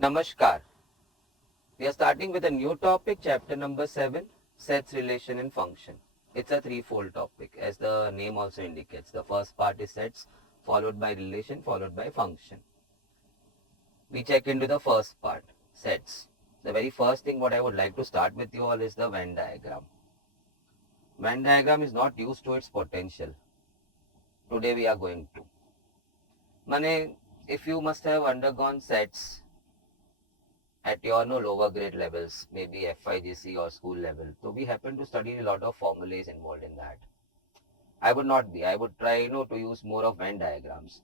Namaskar. We are starting with a new topic, chapter number 7, sets, relation and function. It's a threefold topic, as the name also indicates. The first part is sets, followed by relation, followed by function. We check into the first part, sets. The very first thing what I would like to start with you all is the Venn diagram. Venn diagram is not used to its potential. Today we are going to. Mane, if you must have undergone sets at your lower grade levels, maybe FIGC or school level. So we happen to study a lot of formulas involved in that. I would not be. I would try, to use more of Venn diagrams.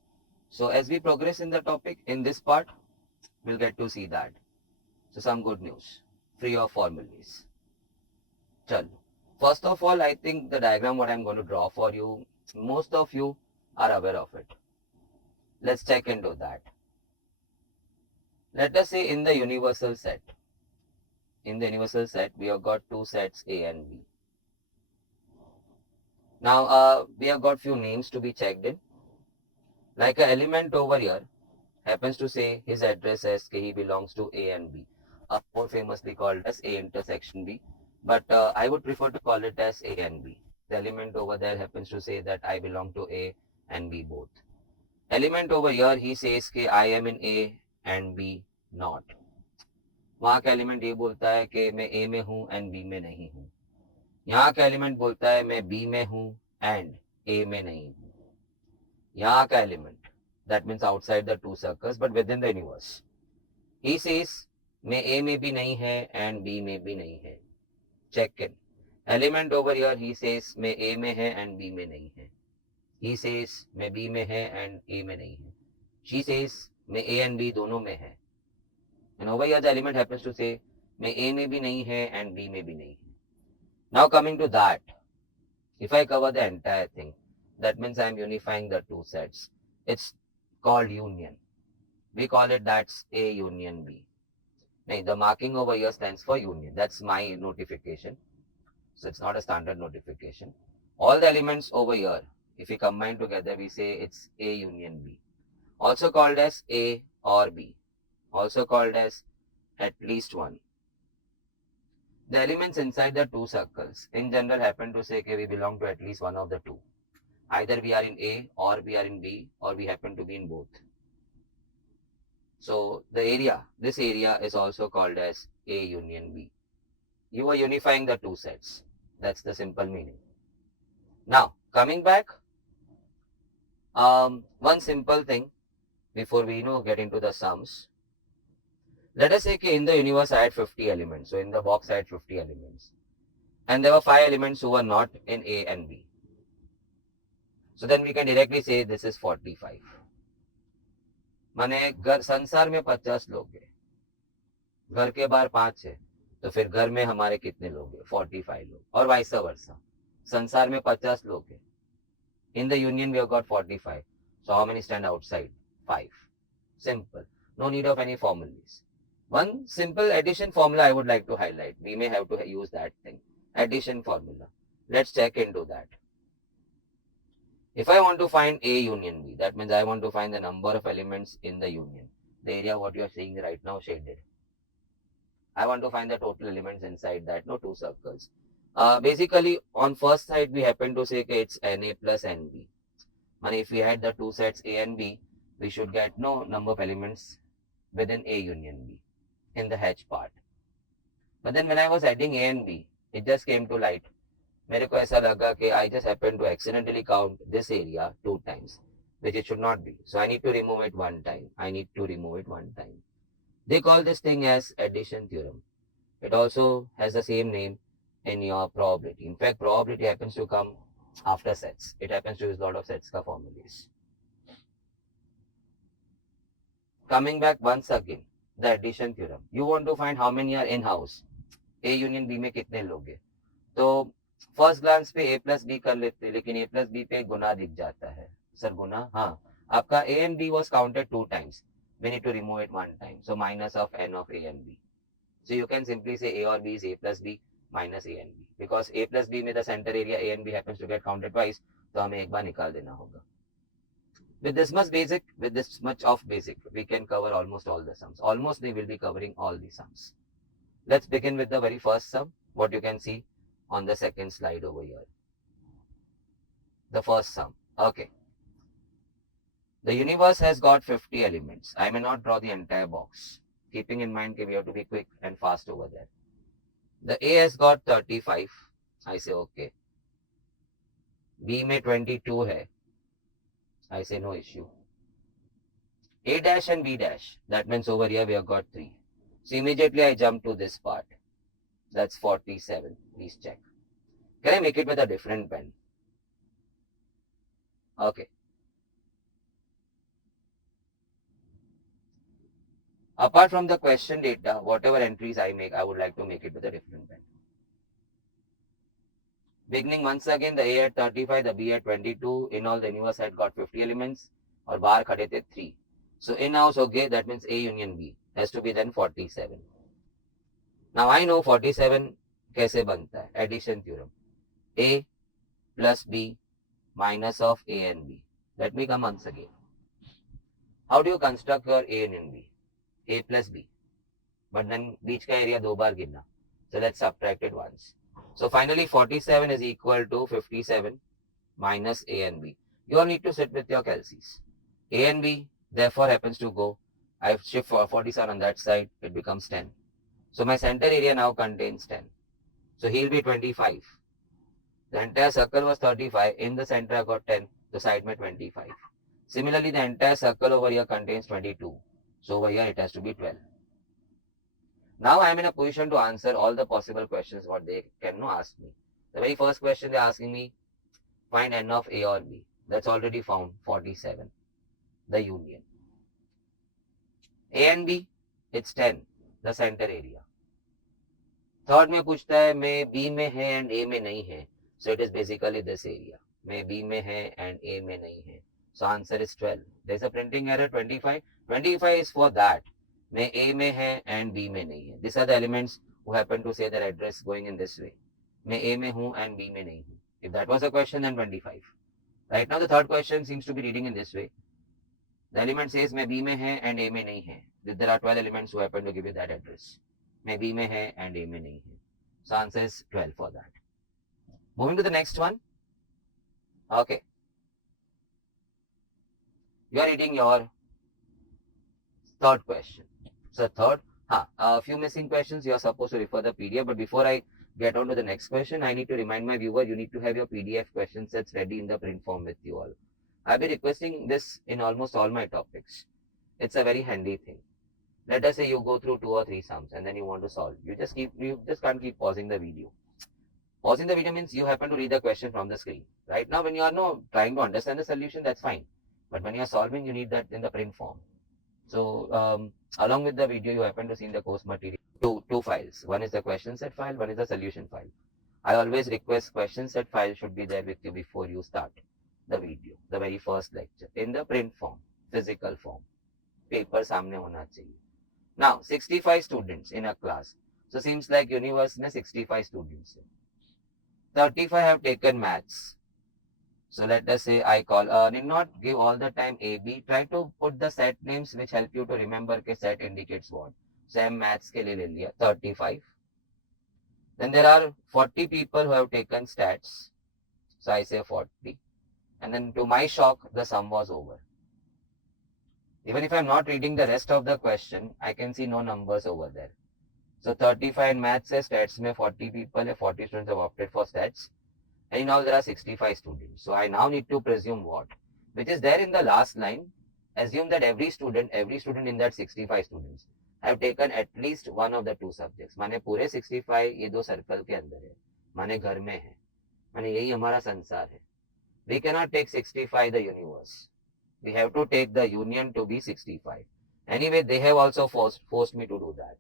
So as we progress in the topic, in this part, we'll get to see that. So some good news. Free of formulas. Chal. First of all, I think the diagram what I'm going to draw for you, most of you are aware of it. Let's check into that. Let us say in the universal set. In the universal set, we have got two sets A and B. Now, we have got few names to be checked in. Like an element over here happens to say his address as he belongs to A and B, more famously called as A intersection B. But I would prefer to call it as A and B. The element over there happens to say that I belong to A and B both. Element over here, he says कि I am in A and B not. वहाँ का element ये बोलता है कि मैं A में हूँ and B में नहीं हूँ. यहाँ का एलिमेंट बोलता है मैं B में हूँ and A में नहीं हूँ. यहाँ का element, that means outside the two circles but within the universe, he says मैं A में भी नहीं है and B में भी नहीं है. Check in. Element over here, he says मैं A में है and B में नहीं है. He says मैं B में है and A में नहीं है. She says मैं A and B दोनों में है. And over here the element happens to say मैं A में भी नहीं है and B में भी नहीं है. Now coming to that, if I cover the entire thing, that means I am unifying the two sets. It's called union. We call it that's A union B. Now, the marking over here stands for union. That's my notification. So it's not a standard notification. All the elements over here, if we combine together, we say it's A union B. Also called as A or B. Also called as at least one. The elements inside the two circles in general happen to say that we belong to at least one of the two. Either we are in A or we are in B or we happen to be in both. So the area, this area is also called as A union B. You are unifying the two sets. That's the simple meaning. Now, coming back, one simple thing before we get into the sums. Let us say in the universe I had 50 elements. So in the box I had 50 elements. And there were 5 elements who were not in A and B. So then we can directly say this is 45. माने घर संसार में 50 लोग हैं, घर के बाहर 5 है, तो फिर घर में हमारे कितने लोग हैं? 45 लोग. और वाइस वर्सा, संसार में 50 लोग हैं. In the union we have got 45. So how many stand outside? 5. Simple. No need of any formulas. One simple addition formula I would like to highlight. We may have to use that thing. Addition formula. Let's check into that. If I want to find A union B, that means I want to find the number of elements in the union. The area what you are seeing right now shaded. I want to find the total elements inside that, two circles. Basically, on first side, we happen to say it's NA plus NB. And if we had the two sets A and B, we should get no number of elements within A union B in the H part. But then when I was adding A and B, it just came to light. मेरे को ऐसा लगा कि I just happened to accidentally count this area 2 times, which it should not be. So I need to remove it one time. They call this thing as addition theorem. It also has the same name in your probability. In fact, probability happens to come after sets. It happens to use a lot of sets ka formulas. Coming back once again, the addition theorem. You want to find how many are in house. A union B में कितने लोग हैं? तो first glance पे A plus B कर लेते, लेकिन A plus B पे गुना दिख जाता है. सर गुना, हाँ, आपका A and B was counted 2 times. We need to remove it 1 time. So minus of n of A and B. So you can simply say A or B is A plus B minus A and B. Because A plus B में the center area A and B happens to get counted twice, तो हमें एक बार निकाल देना होगा. With this much basic, with this much of basic, we can cover almost all the sums. Almost we will be covering all the sums. Let's begin with the very first sum, what you can see on the second slide over here. The first sum. Okay. The universe has got 50 elements. I may not draw the entire box. Keeping in mind that we have to be quick and fast over there. The A has got 35. I say okay. B में 22 है. I say no issue. A dash and B dash. That means over here we have got 3. So immediately I jump to this part. That's 47. Please check. Can I make it with a different pen? Okay. Apart from the question data, whatever entries I make, I would like to make it with a different pen. Beginning once again, the A at 35, the B at 22. In all, the universe had got 50 elements. और बाहर खड़े थे 3. So in house, okay, that means A union B has to be then 47. Now I know 47 कैसे बनता है? Addition theorem. A plus B minus of A and B. Let me come once again. How do you construct your A union B? A plus B. But then बीच का area 2 बार गिनना. So let's subtract it once. So finally 47 is equal to 57 minus A and B. You all need to sit with your calcies. A and B therefore happens to go. I shift 47 on that side. It becomes 10. So my center area now contains 10. So he'll be 25. The entire circle was 35. In the center I got 10. The side में 25. Similarly, the entire circle over here contains 22. So over here it has to be 12. Now I am in a position to answer all the possible questions what they can ask me. The very first question they are asking me, find n of A or B. That's already found, 47. The union. A and B, it's 10. The center area. Third में पूछता है मैं B में है and A में नहीं है. So it is basically this area. मैं B में है and A में नहीं है. So answer is 12. There's a printing error 25. 25 is for that. मैं A में है and B में नहीं है. These are the elements who happen to say their address going in this way. मैं A में हूँ and B में नहीं हूँ. If that was a question, then 25. Right now the third question seems to be reading in this way. The element says मैं B में है and A में नहीं है. There are 12 elements who happen to give you that address. मैं B में है and A में नहीं है. So answer is 12 for that. Moving to the next one. Okay. You are reading your third question. So third, a few missing questions. You are supposed to refer the PDF. But before I get on to the next question, I need to remind my viewer, you need to have your PDF question sets ready in the print form with you all. I've been requesting this in almost all my topics. It's a very handy thing. Let us say you go through 2 or 3 sums and then you want to solve. You just can't keep pausing the video. Pausing the video means you happen to read the question from the screen. Right now, when you are trying to understand the solution, that's fine. But when you are solving, you need that in the print form. So along with the video, you happen to see in the course material two files. One is the question set file, one is the solution file. I always request question set file should be there with you before you start the video, the very first lecture, in the print form, physical form. Paper सामने होना चाहिए. Now, 65 students in a class. So seems like universe में 65 students. 35 have taken maths. So let us say I call, need not give all the time AB. Try to put the set names which help you to remember के set indicates what. So I'm maths के लिए ले लिया 35. Then there are 40 people who have taken stats. So I say 40. And then to my shock, the sum was over. Even if I'm not reading the rest of the question, I can see no numbers over there. So 35 in maths है, stats में 40 people है, 40 students have opted for stats. And in all there are 65 students. So I now need to presume what? Which is there in the last line. Assume that every student in that 65 students have taken at least one of the two subjects. माने पूरे 65 ये दो circle के अंदर है. माने घर में है. माने यही हमारा संसार है. We cannot take 65 the universe. We have to take the union to be 65. Anyway, they have also forced me to do that.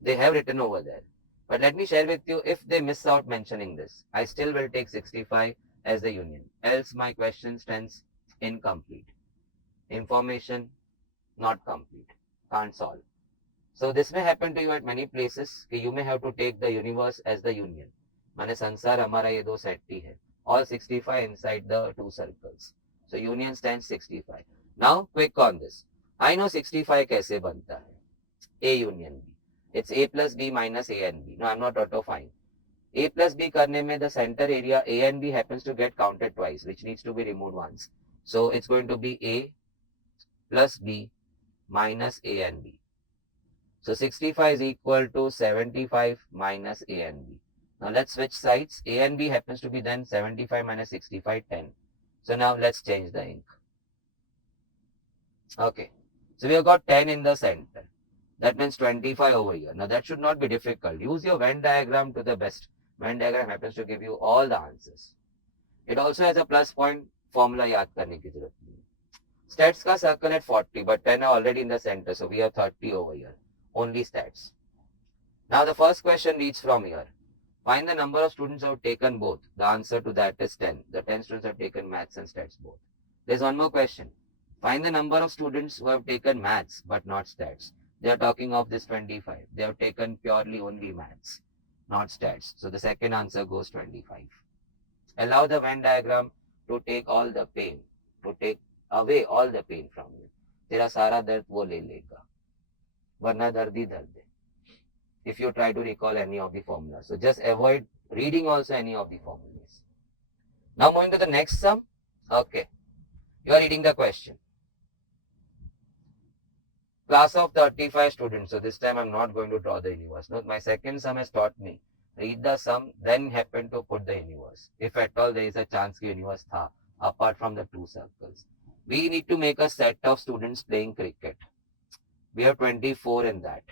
They have written over there. But let me share with you, if they miss out mentioning this, I still will take 65 as the union. Else my question stands incomplete. Information not complete. Can't solve. So this may happen to you at many places. You may have to take the universe as the union. माने संसार हमारा ये दो set ही है. All 65 inside the two circles. So union stands 65. Now quick on this. I know 65 कैसे बनता है. A union B. It's A plus B minus A and B. No, I'm not auto fine. A plus B करने में the center area A and B happens to get counted twice, which needs to be removed once. So it's going to be A plus B minus A and B. So 65 is equal to 75 minus A and B. Now let's switch sides. A and B happens to be then 75 minus 65, 10. So now let's change the ink. Okay. So we have got 10 in the center. That means 25 over here. Now that should not be difficult. Use your Venn diagram to the best. Venn diagram happens to give you all the answers. It also has a plus point formula याद करने की जरूरत नहीं. Stats का circle at 40, but 10 are already in the center, so we have 30 over here. Only stats. Now the first question reads from here. Find the number of students who have taken both. The answer to that is 10. The 10 students have taken maths and stats both. There's one more question. Find the number of students who have taken maths but not stats. They are talking of this 25. They have taken purely only maths, not stats. So the second answer goes 25. Allow the Venn diagram to take all the pain, to take away all the pain from you. तेरा सारा दर्द वो ले लेगा, वरना दर्द ही दर्द है. If you try to recall any of the formulas. So just avoid reading also any of the formulas. Now moving to the next sum. Okay. You are reading the question. Class of 35 students. So this time I'm not going to draw the universe. No, my second sum has taught me. Read the sum, then happen to put the universe. If at all there is a chance the universe tha, apart from the two circles. We need to make a set of students playing cricket. We have 24 in that.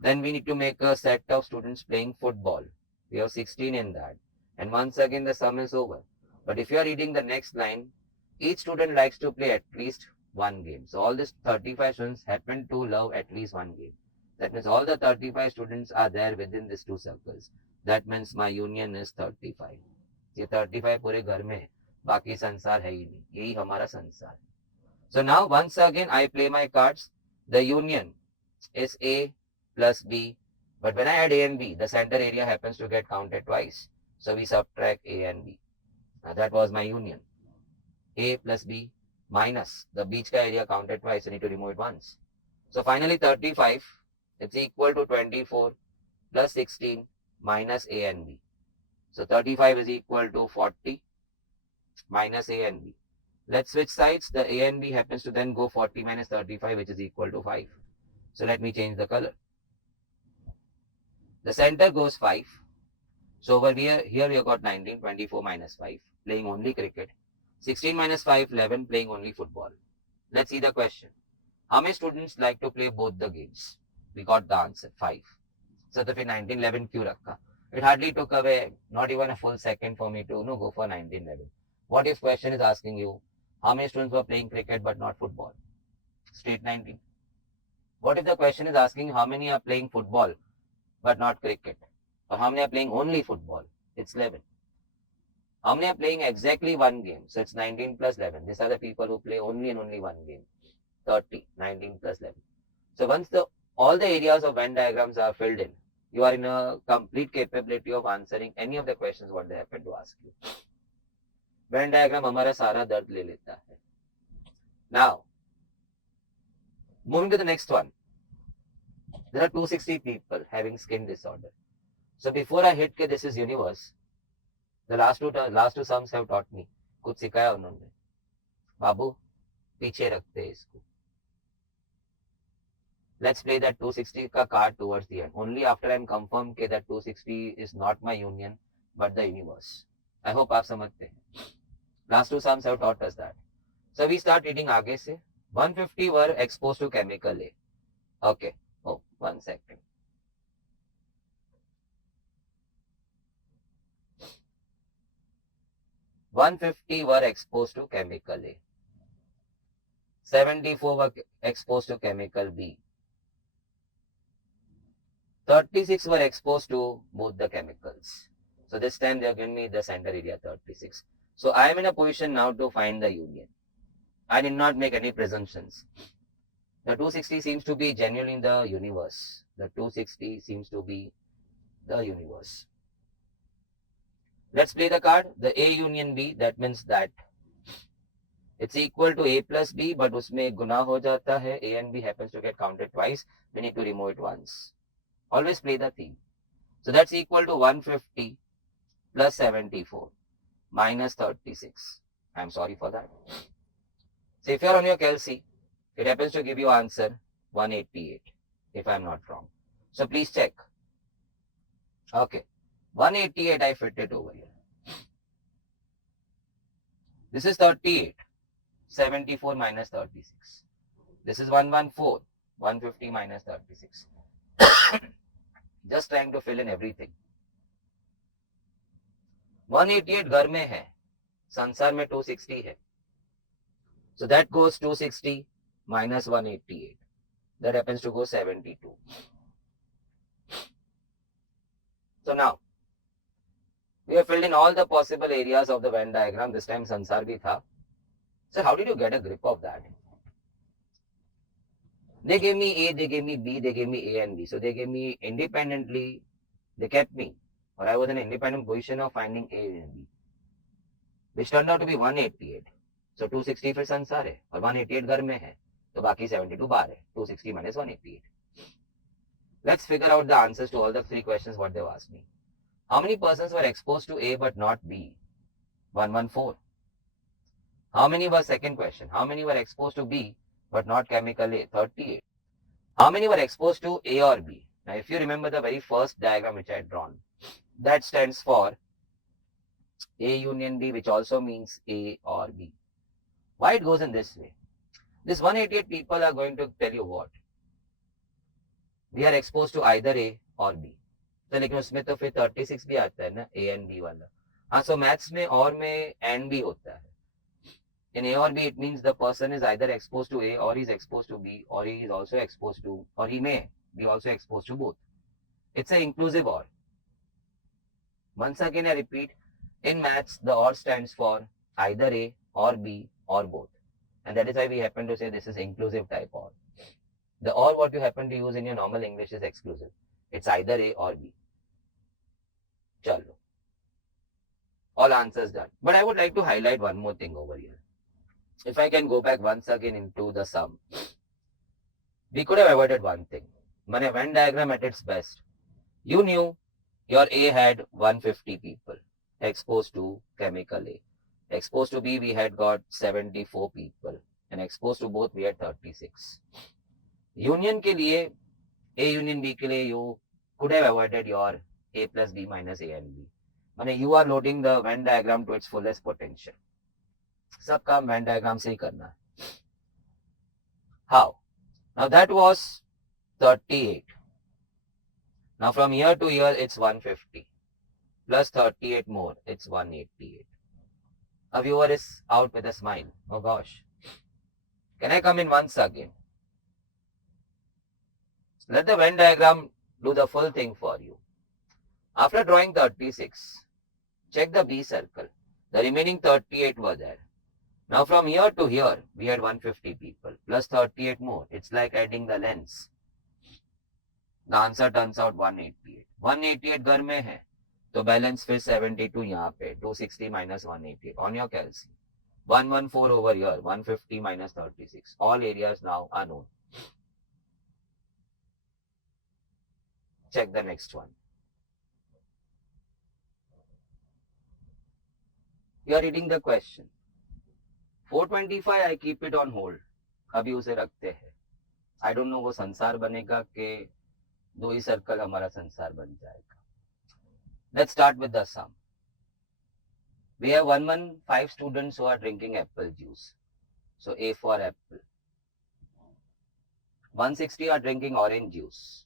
Then we need to make a set of students playing football. We have 16 in that. And once again the sum is over. But if you are reading the next line, each student likes to play at least one game. So all these 35 students happen to love at least one game. That means all the 35 students are there within these two circles. That means my union is 35. ये 35 पूरे घर में है, बाकी संसार है ही नहीं. यही हमारा संसार है. So now once again I play my cards. The union is A plus B. But when I add A and B, the center area happens to get counted twice. So we subtract A and B. Now that was my union. A plus B minus the beach ka area counted twice. I need to remove it once. So finally 35, it's equal to 24 plus 16 minus A and B. So 35 is equal to 40 minus A and B. Let's switch sides. The A and B happens to then go 40 minus 35, which is equal to 5. So let me change the color. The center goes 5. So over here we have got 19, 24 minus 5, playing only cricket. 16 minus 5, 11, playing only football. Let's see the question. How many students like to play both the games? We got the answer, 5. So the 19, 11 क्यों रखा? It hardly took away not even a full second for me to go for 19, 11. What if question is asking you, how many students were playing cricket but not football? Straight 19. What if the question is asking how many are playing football but not cricket? Or how many are playing only football? It's 11. How many are playing exactly one game? So it's 19 plus 11. These are the people who play only and only one game. 30, 19 plus 11. So once all the areas of Venn diagrams are filled in, you are in a complete capability of answering any of the questions what they happen to ask you. Venn diagram हमारा सारा दर्द ले लेता है. Now, moving to the next one. There are 260 people having skin disorder. So before I hit this is universe, the last two sums have taught me. कुछ सिखाया उन्होंने. बाबू पीछे रखते हैं इसको. Let's play that 260 का card towards the end. Only after I'm confirmed that 260 is not my union but the universe. I hope आप समझते हैं. Last two sums have taught us that. So we start reading आगे से. 150 were exposed to chemical A. Okay. Oh, 1 second. $150 were exposed to chemical A. 74 were exposed to chemical B. 36 were exposed to both the chemicals. So this time they have given me the center area 36. So I am in a position now to find the union. I did not make any presumptions. The 260 seems to be genuinely in the universe. The 260 seems to be the universe. Let's play the card. The A union B, that means that It's equal to a plus b, but उसमें एक गुना हो जाता है. A and b happens to get counted twice. We need to remove it once. Always play the theme. So that's equal to 150 plus 74 minus 36. I'm sorry for that. So if you're on your Kelsey, it happens to give you answer 188, if I'm not wrong. So please check. Okay. 188, I fit it over here. This is 38. 74 minus 36. This is 114. 150 minus 36. Just trying to fill in everything. 188 घर में है, संसार में 260 है. So that goes 260 minus 188. That happens to go 72. So now, we have filled in all the possible areas of the Venn diagram. This time Sansar bhi tha. So how did you get a grip of that? They gave me A, they gave me B, they gave me A and B. So they gave me independently, they kept me. Or I was in an independent position of finding A and B. Which turned out to be 188. So 260 फिर संसार है और 188 घर में है तो बाकी 72 बाहर है. 260 minus 188. Let's figure out the answers to all the three questions what they've asked me. How many persons were exposed to A but not B? 114. How many were, second question, how many were exposed to B but not chemical A? 38. How many were exposed to A or B? Now if you remember the very first diagram which I had drawn, that stands for A union B, which also means A or B. Why it goes in this way? This 188 people are going to tell you what? We are exposed to either A or B. तो लेकिन उसमें तो फिर 36 भी आता है ना, A and B वाला. हाँ, so maths में और में and B होता है. In A or B, it means the person is either exposed to A or he is exposed to B or he is also exposed to, or he may be also exposed to both. It's an inclusive or. Once again, I repeat, in maths, the or stands for either A or B or both. And that is why we happen to say this is inclusive type or. The or what you happen to use in your normal English is exclusive. It's either A or B. Chalo. All answers done. But I would like to highlight one more thing over here. If I can go back once again into the sum, we could have avoided one thing. When a Venn diagram at its best, you knew your A had 150 people exposed to chemical A. Exposed to B, we had got 74 people. And exposed to both, we had 36. Union के लिए, A union B के लिए, you could have avoided your A plus B minus A and B. माने you are loading the Venn diagram to its fullest potential. सब काम Venn diagram से ही करना है. How? Now that was 38. Now from here to here it's 150. Plus 38 more, it's 188. A viewer is out with a smile. Oh gosh. Can I come in once again? Let the Venn diagram do the full thing for you. After drawing 36, check the B circle. The remaining 38 were there. Now from here to here, we had 150 people, plus 38 more. It's like adding the lens. The answer turns out 188. 188 घर में है, तो balance फिर 72 यहाँ पे, 260 minus 188. On your calci. 114 over here, 150 minus 36. All areas now are known. Check the next one. You are reading the question. 425 I keep it on hold. अभी उसे रखते हैं. I don't know वो संसार बनेगा कि दो ही सर्कल हमारा संसार बन जाएगा. Let's start with the sum. We have 115 students who are drinking apple juice. So A for apple. 160 are drinking orange juice.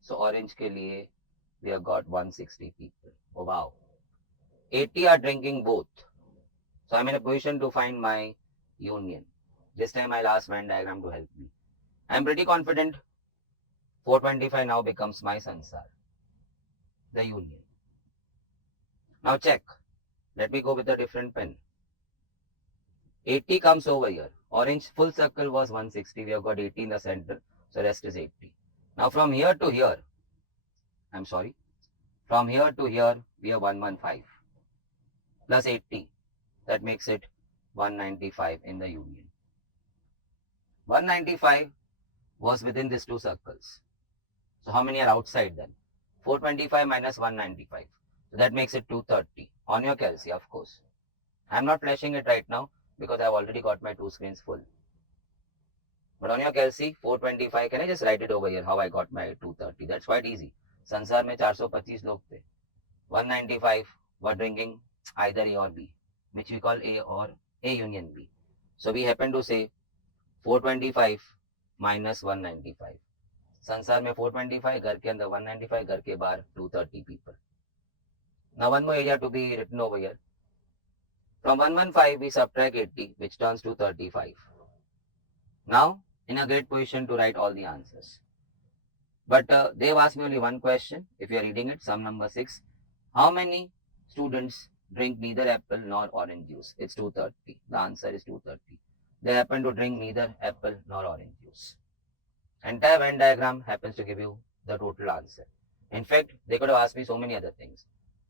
So orange के लिए we have got 160 people. Oh wow. 80 are drinking both. So I'm in a position to find my union. This time I'll ask Venn diagram to help me. I'm pretty confident 425 now becomes my sansar, the union. Now check. Let me go with a different pen. 80 comes over here. Orange full circle was 160. We have got 80 in the center. So rest is 80. Now from here to here, from here to here, we have 115 plus 80. That makes it 195 in the union. 195 was within these two circles. So how many are outside then? 425 minus 195. So that makes it 230 on your calci, of course. I'm not flashing it right now because I've already got my two screens full. But on your calci, 425, can I just write it over here how I got my 230? That's quite easy. संसार में 425 लोग थे. 195 were drinking either A or B, which we call A or A union B. So we happen to say 425 minus 195. संसार में 425, घर के अंदर 195, घर के बाहर 230 people. Now one more area to be written over here. From 115 we subtract 80, which turns to 35. Now in a great position to write all the answers. But they've asked me only one question. If you are reading it, sum number 6. How many students drink neither apple nor orange juice? It's 230. The answer is 230. They happen to drink neither apple nor orange juice. Entire Venn diagram happens to give you the total answer. In fact, they could have asked me so many other things.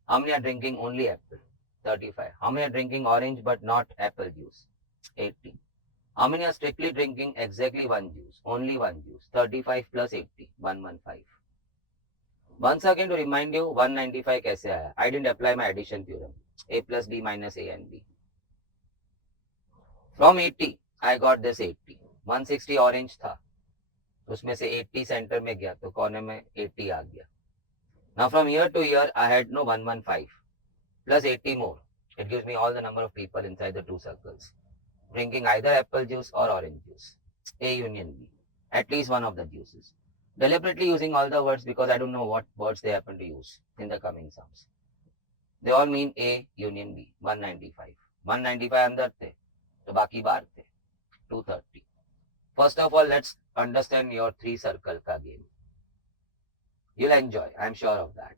How many are drinking only apple? 35. How many are drinking orange but not apple juice? 80. How many are strictly drinking exactly one juice? Only one juice. 35 plus 80. 115. Once again to remind you, 195 कैसे आया? I didn't apply my addition theorem. A plus B minus A and B. From 80, I got this 80. 160 orange था. उसमें से 80 centre में गया तो corner में 80 आ गया. Now from year to year, I had no 115 plus 80 more. It gives me all the number of people inside the two circles drinking either apple juice or orange juice. A union B. At least one of the juices. Deliberately using all the words because I don't know what words they happen to use in the coming sums. They all mean A union B. 195. 195 अंदर थे तो बाकी बाहर थे. 230. First of all, let's understand your three circle ka game. You'll enjoy, I'm sure of that.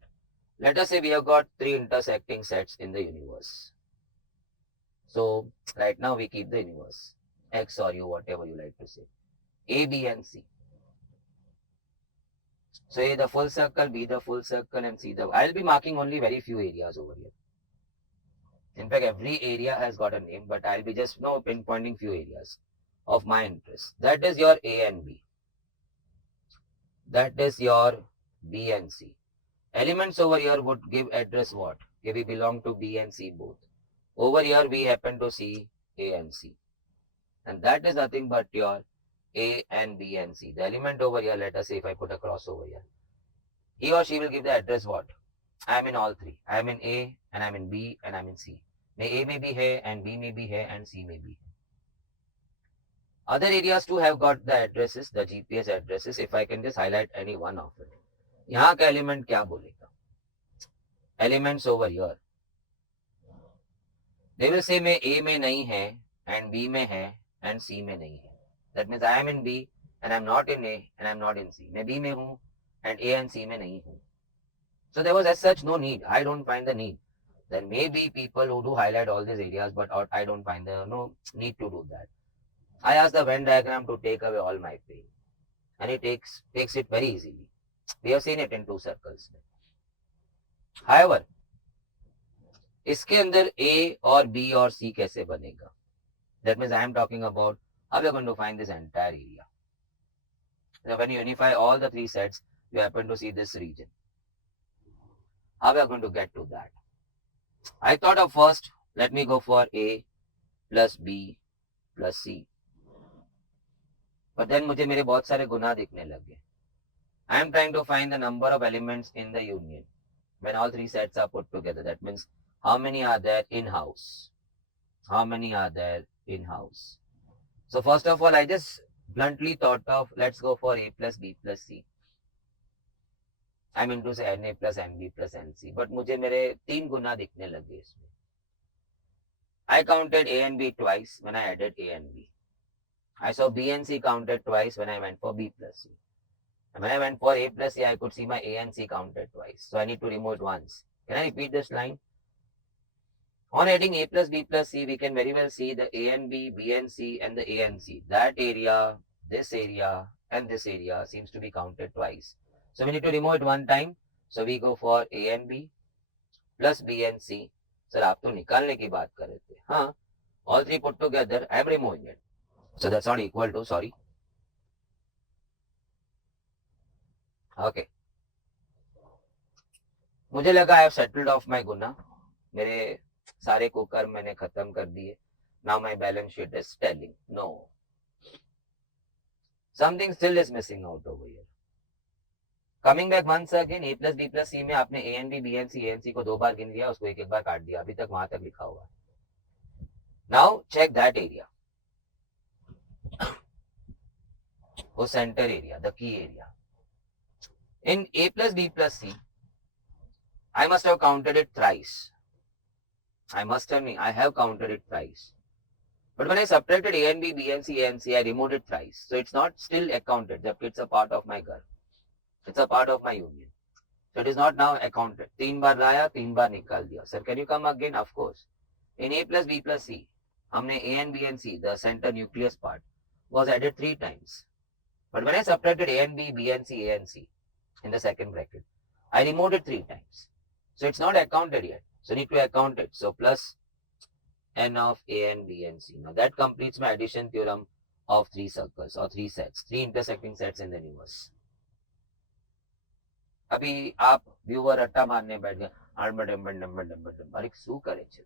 Let us say we have got three intersecting sets in the universe. So right now we keep the universe, X or U, whatever you like to say. A, B and C. So A the full circle, B the full circle and C the... I'll be marking only very few areas over here. In fact, every area has got a name, but I'll be just now pinpointing few areas of my interest. That is your A and B. That is your B and C. Elements over here would give address what? Okay, we belong to B and C both. Over here we happen to see A and C. And that is nothing but your A and B and C. The element over here, let us say if I put a cross over here, he or she will give the address what? I am in all three. I am in A and I am in B and I am in C. A may be here and B may be here and C may be here. Other areas too have got the addresses, the GPS addresses. If I can just highlight any one of it. यहाँ का element क्या बोलेगा? Elements over here. They will say मैं A में नहीं है and B में है and C में नहीं है. That means I am in B and I am not in A and I am not in C. मैं B में हूँ and A and C में नहीं हूँ. So there was as such no need. I don't find the need. There may be people who do highlight all these areas, but I don't find the no need to do that. I ask the Venn diagram to take away all my pain, and it takes it very easily. We have seen it in two circles. However, इसके अंदर A और B और C कैसे बनेगा? That means I am talking about how we are going to find this entire area. Now when you unify all the three sets, you happen to see this region. How we are going to get to that? I thought of first, let me go for A plus B plus C. But then मुझे मेरे बहुत सारे गुना दिखने लगे. I am trying to find the number of elements in the union when all three sets are put together. That means how many are there in-house? How many are there in-house? So first of all, I just bluntly thought of, let's go for A plus B plus C. I mean to say NA plus NB plus NC. But मुझे मेरे 3 गुना दिखने लगे इसमें. I counted A and B twice when I added A and B. I saw B and C counted twice when I went for B plus C. And when I went for A plus C, I could see my A and C counted twice. So I need to remove it once. Can I repeat this line? On adding A plus B plus C, we can very well see the A and B, B and C, and the A and C. That area, this area, and this area seems to be counted twice. So we need to remove it one time. So we go for A and B plus B and C. Sir आप तो निकालने की बात कर रहे थे. हाँ, All three put together, I am removing it. So that's not equal to, sorry. Okay. मुझे लगा I have settled off my गुना, मेरे सारे कुकर मैंने खत्म कर दिए. Now my balance sheet is telling no, something still is missing out over here. Coming back once again, A plus B plus C में आपने A and B B and C A and C को 2 बार गिन लिया, उसको एक एक बार काट दिया, अभी तक वहां तक लिखा हुआ. नाउ चेक दैट एरिया, वो centre area, the key area. In A plus B plus C I must have counted it thrice. I have counted it thrice. But when I subtracted A and B, B and C, A and C, I removed it thrice. So it's not still accounted. It's a part of my घर. It's a part of my union. So it is not now accounted. 3 बार लाया, 3 बार निकाल दिया. Sir, can you come again? Of course. In A plus B plus C, हमने A and B and C, the center nucleus part, was added 3 times. But when I subtracted A and B, B and C, A and C in the second bracket, I removed it 3 times. So it's not accounted yet. So need to account it. So plus n of A and B and C. Now that completes my addition theorem of 3 circles or 3 sets, 3 intersecting sets in the universe. अभी आप viewer अट्टा मारने बैठ गए, अरे શું કરે છે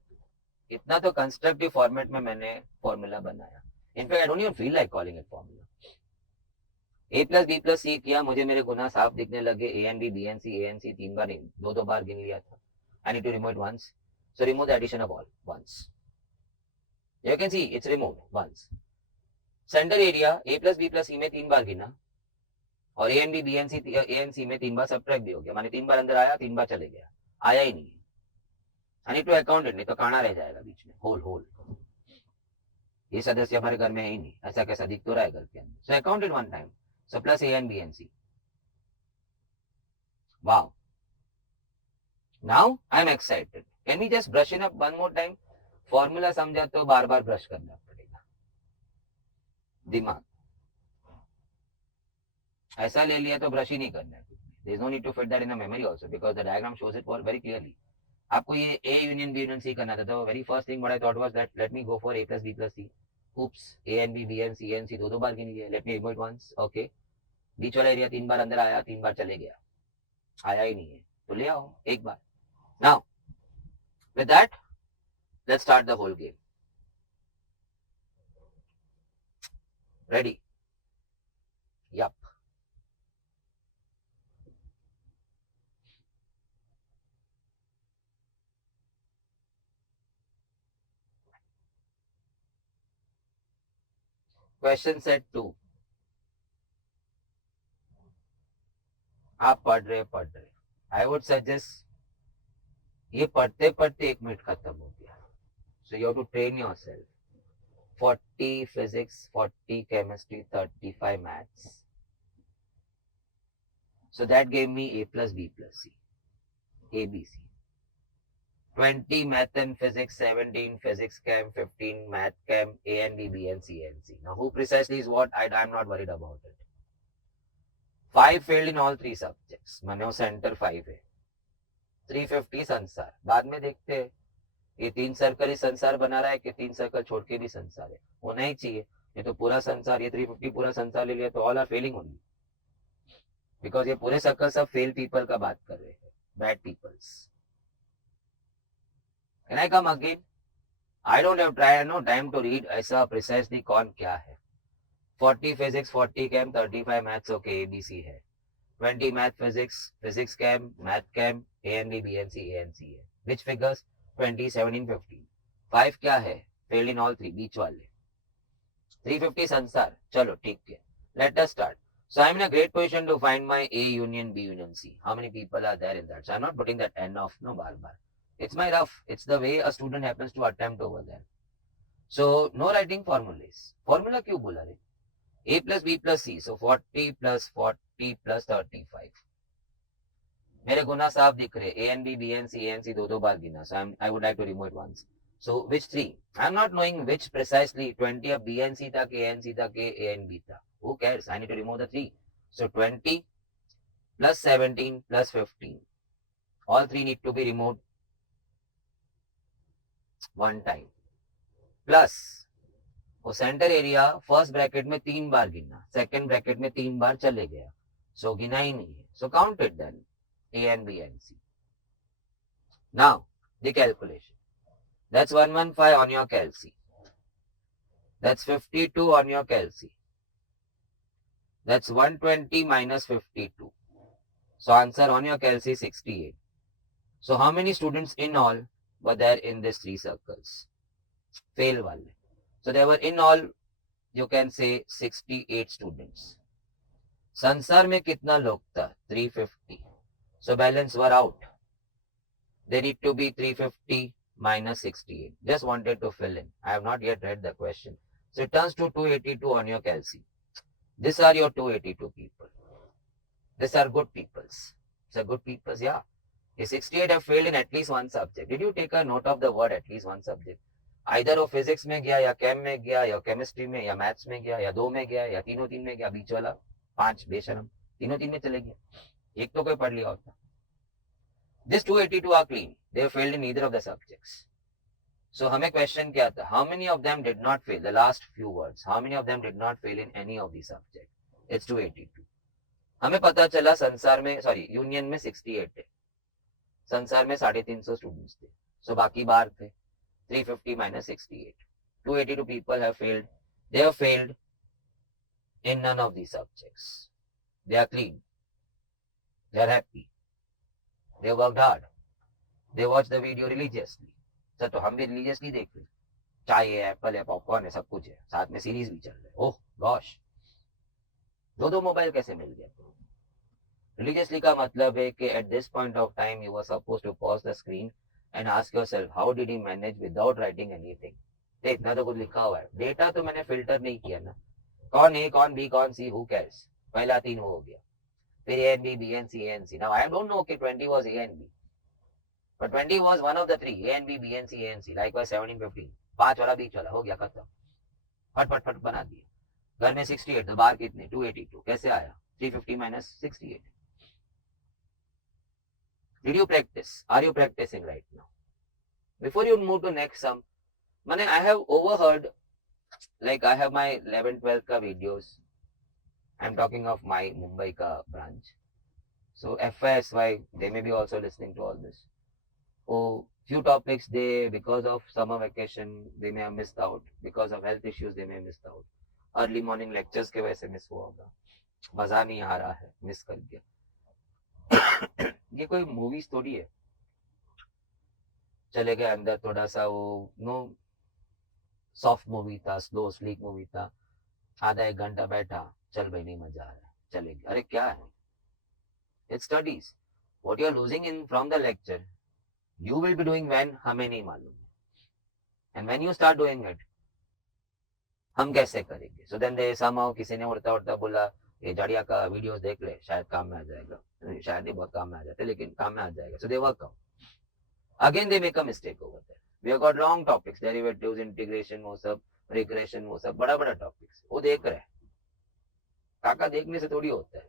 इतना तो कंस्ट्रक्टिव फॉर्मेट में मैंने फॉर्मूला बनाया. In fact I don't even feel like calling it formula. A plus B plus C किया, मुझे मेरे गुना साफ दिखने लगे. A and B B and C A and C 3 बार नहीं, 2 बार गिन लिया था. I need to remove it once. So remove the addition of all once. You can see it's removed once. Centre area A plus B plus C में 3 बार गिना, और A and B B and C में 3 बार subtract भी हो गया, माने 3 बार अंदर आया, 3 बार चले गया, आया ही नहीं. I need to account it, नहीं तो काना रह जाएगा बीच में, होल होल. ये सदस्य हमारे घर में है ही नहीं, ऐसा कैसा दिख तो रहा है घर के अंदर. So accounted one time. So plus A and B and C. Wow. Now I am excited. Can we just brush it up one more time? Formula समझा तो बार बार ब्रश करना पड़ेगा. दिमाग ऐसा ले लिया तो ब्रश ही नहीं करना है. There is no need to fit that in a memory also because the diagram shows it very clearly. आपको ये A union B union C करना था, तो very first thing what I thought was that let me go for A plus B plus C. Oops, A and B, B and C, A and C 2 बार गिन लिया. Let me remove it once. Okay. बीच वाला area 3 बार अंदर आया, 3 बार चले गया, आया ही नहीं है, तो ले आओ एक बार. Now with that let's start the whole game. Ready? Yup. Question set 2. आप पढ़ रहे. आई वुड सजेस्ट, ये पढ़ते पढ़ते 1 मिनट खत्म हो गया. So you have to train yourself. 40 physics, 40 chemistry, 35 maths. So that gave me A plus B plus C, ABC. 20 math and physics, 17 physics chem, 15 math chem, A and B, B and C and C. Now who precisely is what, I'm not worried about it. 5 failed in all 3 subjects. मानो centre 5 है. 350 संसार. बाद में देखते हैं ये 3 circle ही संसार बना रहा है कि 3 सर्कल छोड़ के भी संसार है. होना ही चाहिए, ये तो पूरा संसार, ये 350 पूरा संसार ले लिया तो all are failing only, because ये पूरे सर्कल सब फेल पीपल का बात कर रहे हैं, bad peoples. Can I come again? I don't have time to read ऐसा प्रिसाइसली कौन क्या है. 40 physics, 40 chem, 35 maths, okay, ABC है. 20 math physics, physics chem, math chem, A and B, B and C, A and C है. Which figures? 20, 17, 15. 5 क्या है? Failed in all 3, बीच वाले. 350 संसार. चलो ठीक है. Let us start. So I'm in a great position to find my A union B union C. How many people are there in that? So I'm not putting that N of no bar. It's my rough. It's the way a student happens to attempt over there. So no writing formulas. Formula क्यों बोला रे? A plus B plus C. So 40 plus 40 plus 35. मेरे गुना साफ दिख रहे. A and B, B and C, A and C 2 बार गिना. So I would like to remove it once. So which 3? I'm not knowing which precisely. 20 of B and C तक, A and C तक, A and B तक. Who cares? I need to remove the 3. So 20 plus 17 plus 15. All 3 need to be removed one time. Plus वो centre area first bracket में 3 बार गिना, second bracket में 3 बार चले गया, सो गिना ही नहीं है, so count it then A and B and C. Now the calculation. That's 115 on your calc. That's 52 on your calc. That's 120 minus 52. So answer on your calc is 68. So how many students in all were there in these 3 circles? Fail wale. So there were in all, you can say 68 students. संसार में कितना लोग था? 350. So balance were out. They need to be 350 minus 68. Just wanted to fill in. I have not yet read the question. So it turns to 282 on your calc. These are your 282 people. These are good peoples. These are good peoples, yeah. The 68 have failed in at least one subject. Did you take a note of the word at least one subject? Either वो physics में गया या केम में गया या chemistry में या maths में गया या 2 में गया या तीनों 3 में गया, बीच वाला 5 बेशरम तीनों 3 में चले गया, एक तो कोई पढ़ लिया होता. This 282 are clean. They have failed in neither of the subjects. So हमें क्वेश्चन क्या था? How many of them did not fail? The last few words. How many of them did not fail in any of the subject? It's 282. हमें पता चला संसार में union में 68 है, संसार में 350 स्टूडेंट्स थे, सो बाकी बाहर थे. 350 minus 68. 282 people have failed. They have failed in none of these subjects. They are clean. They are happy. They worked hard. They watched the video religiously. Sir तो हम भी रिलीजियसली देख रहे, चाय है, एप्पल है, पॉपकॉर्न है, सब कुछ है, साथ में सीरीज भी चल रहे. ओह गॉश, दो मोबाइल कैसे मिल गया? रिलीजियसली का मतलब है कि at this point of time you were suppose to pause the screen and ask yourself how did he manage without writing anything. इतना तो कुछ लिखा हुआ है, डेटा तो मैंने फिल्टर नहीं किया ना, कौन ए कौन बी कौन सी, हु कैर्स. पहला 3 हो गया, फिर A and B, B and C, A and C. Now I don't know कि 20 was A and B, but 20 was one of the 3, A and B, B and C, A and C. Likewise 17, 15. 5 वाला बीच वाला हो गया खत्म, फट फट फट बना दिया. घर में 68 तो बाहर कितने? 282. कैसे आया? 350 minus 68. Did you practice? Are you practicing right now? Before you move to next sum, मैंने I have overheard, like I have my 11, 12 का videos. I'm talking of my Mumbai का branch. So FYSY, they may be also listening to all this. Oh, few topics they, because of summer vacation, they may have missed out. Because of health issues, they may have missed out. Early morning lectures के वजह से miss हुआ होगा, मजा नहीं आ रहा है, miss कर दिया. ये कोई मूवीज थोड़ी है, चले गए अंदर थोड़ा सा वो नो सॉफ्ट मूवी था, स्लो स्लीक मूवी था, आधा 1 घंटा बैठा, चल भाई नहीं मजा आ रहा है, चले गए. अरे क्या है? It's studies. What you are losing in from the lecture you will be doing when, हमें नहीं मालूम. and when you start doing it, हम कैसे करेंगे? so then they somehow, किसी ने उड़ता उड़ता बोला ये जाड़िया का वीडियोस देख ले, शायद काम में आ जाएगा. शायद नहीं, बहुत काम में आ जाते, लेकिन काम में आ जाएगा. so they work out. again they make a mistake over there. we have got long topics, derivatives, integration, वो सब regression, वो सब बड़ा बड़ा topics वो देख रहे हैं. काका देखने से थोड़ी होता है.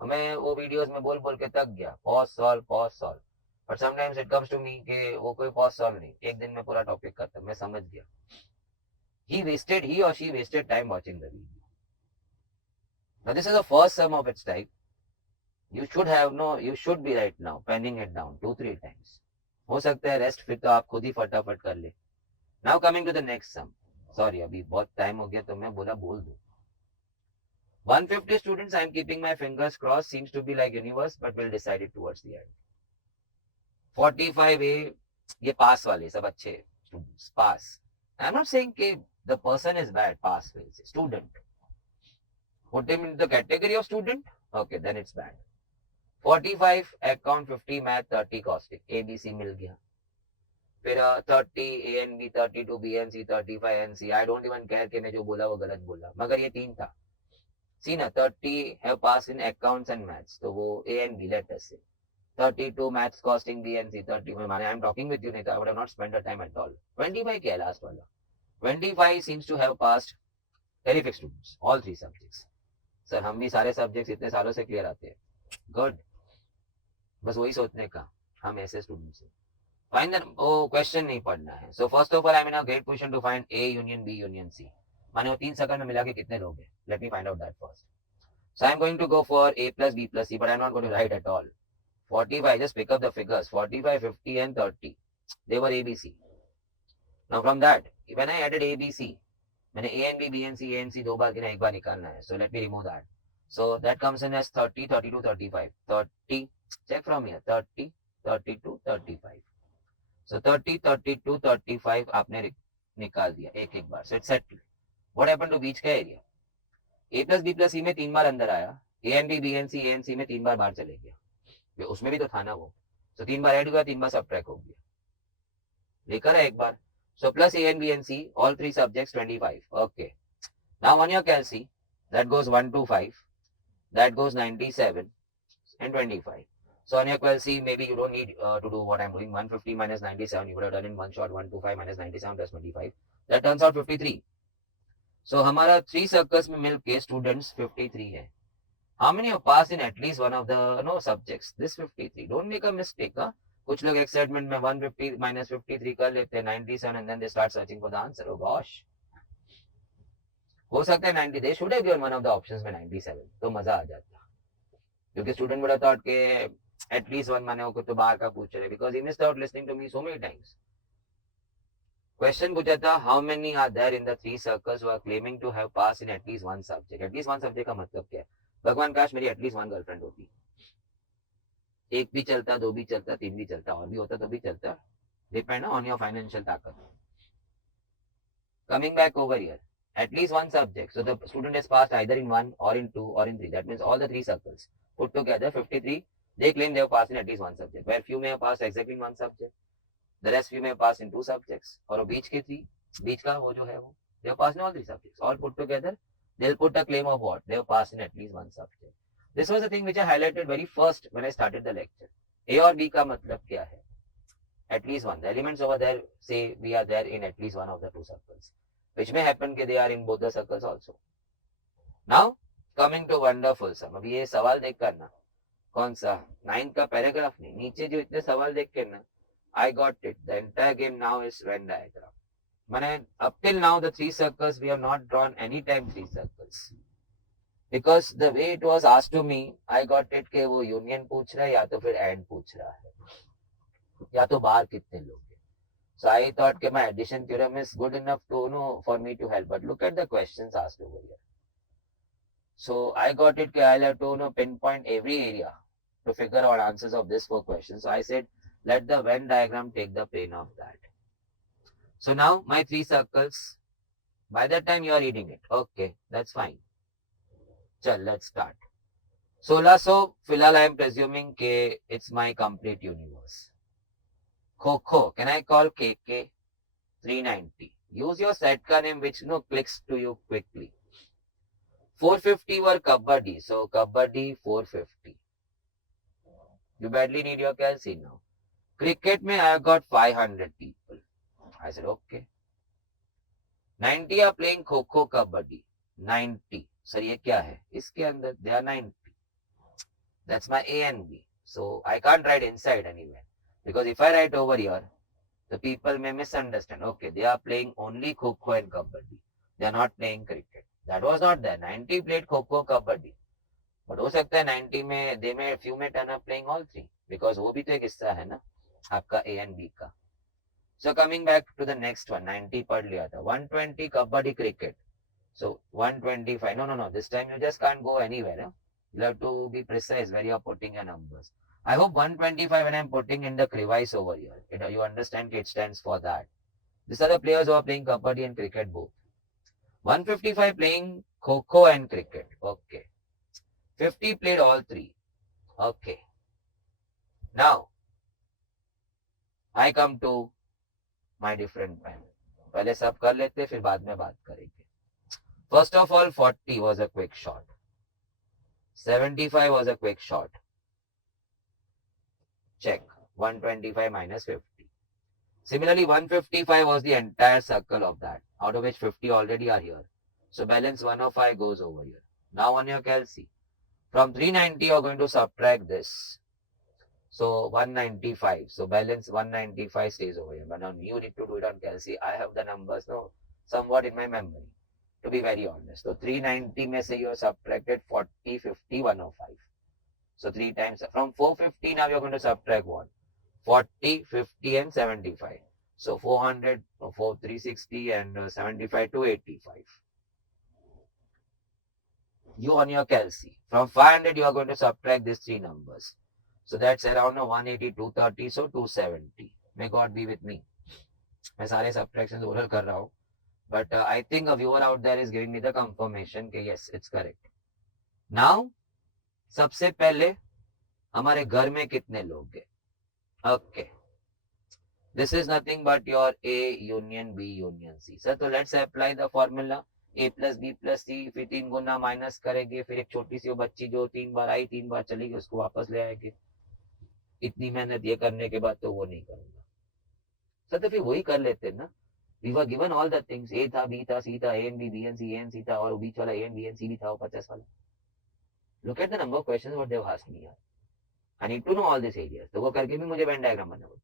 हमें वो वीडियोस में बोल बोल के थक गया, pause solve. But sometimes it comes to me कि वो कोई पॉज सॉल्व नहीं, एक दिन में पूरा टॉपिक खत्म. मैं समझ गया, he or she wasted time watching the video. Now this is the first sum of its type. You should be right now penning it down 2-3 times. हो सकता है रेस्ट फिर तो आप खुद ही फटाफट कर ले. Now coming to the next sum. Sorry, अभी बहुत टाइम हो गया तो मैं बोला बोल दूं. 150 students, I am keeping my fingers crossed, seems to be like universe, but we'll decide it towards the end. 45A, ये पास वाले सब अच्छे students, pass. I am not saying कि the person is bad, pass fail से student. put him in the category of student, okay, then it's bad. 45 account, 50 math, 30 caustic, ABC मिल गया. फिर 30 A and B, 32 B and C, 35 and C. I don't even care कि मैं जो बोला वो गलत बोला, मगर ये 3 था. See ना, 30 have passed in accounts and maths, तो वो A and B, let us say. 32 maths costing B and C, 30 माने I'm talking with you, नहीं तो I would have not spent the time at all. 25 क्या है last वाला? 25 seems to have passed terrific students, all 3 subjects. Sir हम भी सारे subjects इतने सालों से क्लियर आते हैं. गुड. बस वही सोचने का, हम ऐसे स्टूडेंट्स हैं. फाइंड द क्वेश्चन नहीं पढ़ना है. So first of all I am in a great position to find A union B union C. माने वो 3 सर्कल में मिला के कितने लोग हैं. Let me find out that first. So I'm going to go for A plus B plus C, but I'm not going to write at all. 45, just pick up the figures. 45, 50 and 30. They were A, B, C. Now from that, when I added A, B, C, मैंने A and B, B and C, A and C दो बार गिना, एक बार निकालना है. So let me remove that. So that comes in as 30, 32, 35. 30, check from here. 30, 32, 35. So 30, 32, 35 आपने निकाल दिया एक एक बार. So it's settled. What happened to बीच का area? A plus B plus C में 3 बार अंदर आया. A and B, B and C, A and C में 3 बार बाहर चले गया. उसमें भी तो था ना वो. So 3 बार ऐड हुआ, 3 बार सबट्रैक्ट हो गया. लेकर है एक बार. So plus A and B and C, all three subjects 25. Okay. Now on your Cal C, that goes 1 to 5. That goes 97 and 25. So on your Cal C, maybe you don't need to do what I'm doing. 150 minus 97, you would have done in one shot. 125 minus 97 plus 25. That turns out 53. So हमारा 3 circles में मिलके students 53 है. How many have passed in at least one of the subjects? This 53. Don't make a mistake. Huh? कुछ लोग excitement में 150 minus 53 कर लेते हैं 97 and then they start searching for the answer. Oh gosh. हो सकता है 90. They should have given one of the options में 97. तो मजा आ जाता. क्योंकि स्टूडेंट would have thought के at least one माने को तो बाहर का पूछ रहे because he missed out listening to me so many times. Question पूछा था how many are there in the 3 circles who are claiming to have passed in at least one subject. At least one subject का मतलब क्या है? भगवान काश मेरी at least one girlfriend होती. एक भी चलता, 2 भी चलता, 3 भी चलता, और भी होता तो भी चलता. Depend on your financial ताकत. Coming back over here, at least one subject. So the student has passed either in 1 or in 2 or in 3. That means all the 3 circles put together 53. They claim they have passed in at least one subject. Where few may have passed exactly in one subject. The rest few may have passed in 2 subjects. और बीच के 3, बीच का वो जो है वो, they have passed in all 3 subjects. All put together, they'll put a claim of what? They have passed in at least one subject. This was the thing which I highlighted very first when I started the lecture. A और B का मतलब क्या है? At least one. The elements over there say we are there in at least one of the 2 circles. Which may happen कि they are in both the circles also. Now, coming to wonderful sum. अब ये सवाल देख करना. कौन सा? 9 का paragraph नहीं. नीचे जो इतने सवाल देख के ना, I got it. The entire game now is Venn diagram. मैंने up till now the 3 circles we have not drawn any time 3 circles. Because the way it was asked to me, I got it कि वो union पूछ रहा है या तो फिर and पूछ रहा है या तो बाहर कितने लोग हैं. So I thought कि my addition theorem is good enough to know for me to help. But look at the questions asked over here. So I got it कि I'll have to pinpoint every area to figure out answers of this 4 questions. So I said let the Venn diagram take the plane of that. So now my 3 circles. By that time you are reading it. Okay, that's fine. चल let's start. 1600 फिलहाल I am presuming कि it's my complete universe. Kho, can I call KK? 390. Use your set ka name which clicks to you quickly. 450 were Kabaddi. So Kabaddi 450. You badly need your calci now. Cricket mein I have got 500 people. I said okay. 90 are playing Kho Kabaddi. 90. Sir ये क्या है? इसके अंदर they are 90. That's my A and B. So I can't write inside anywhere. Because if I write over here, the people may misunderstand. Okay, they are playing only Kho and Kabaddi. They are not playing cricket. That was not there. 90 played Kho Kabaddi. But हो सकता है 90 में they may few may turn up playing all 3. Because वो भी तो एक हिस्सा है ना आपका A and B का. So coming back to the next one, 90 पढ़ लिया था. 120 Kabaddi cricket. So 125. No. This time you just can't go anywhere. Eh? You have to be precise where you are putting your numbers. I hope 125 when I am putting in the crevice over here. You understand it stands for that. These are the players who are playing Kabaddi and cricket both. 155 playing Kho and cricket. Okay. 50 played all 3. Okay. Now, I come to my different pen. पहले सब कर लेते फिर बाद में बात करेंगे. First of all, 40 was a quick shot. 75 was a quick shot. Check. 125 minus 50. Similarly, 155 was the entire circle of that, out of which 50 already are here. So balance 105 goes over here. Now on your calci. From 390, you're going to subtract this. So 195. So balance 195 stays over here. But now you need to do it on Kelsey. I have the numbers now somewhat in my memory, to be very honest. So 390 may say you have subtracted 40, 50, 105. So 3 times from 450 now you're going to subtract what? 40, 50 and 75. So 400, 360 and 75 to 85. You on your Kelsey. From 500 you are going to subtract these three numbers. So that's around 180, 230, so 270. May God be with me. मैं सारे subtractions oral कर रहा हूँ. But I think a viewer out there is giving me the confirmation कि yes, it's correct. Now, सबसे पहले हमारे घर में कितने लोग हैं? Okay. This is nothing but your A union B union C. Sir, तो let's apply the formula. A plus B plus C फिर 3 गुना माइनस करेंगे, फिर एक छोटी सी बच्ची जो 3 बार आई 3 बार चली गई उसको वापस ले आएंगे. इतनी मेहनत ये करने के बाद तो वो नहीं करूंगा. सर तो फिर वही कर लेते ना. We were given all the things. A था, B था, C था, A and B, B and C, A and C था और बीच वाला A and B and C भी था, 50 वाला. Look at the number of questions what they've asked me. I need to know all these areas. तो वो करके भी मुझे Venn diagram बनना पड़ता.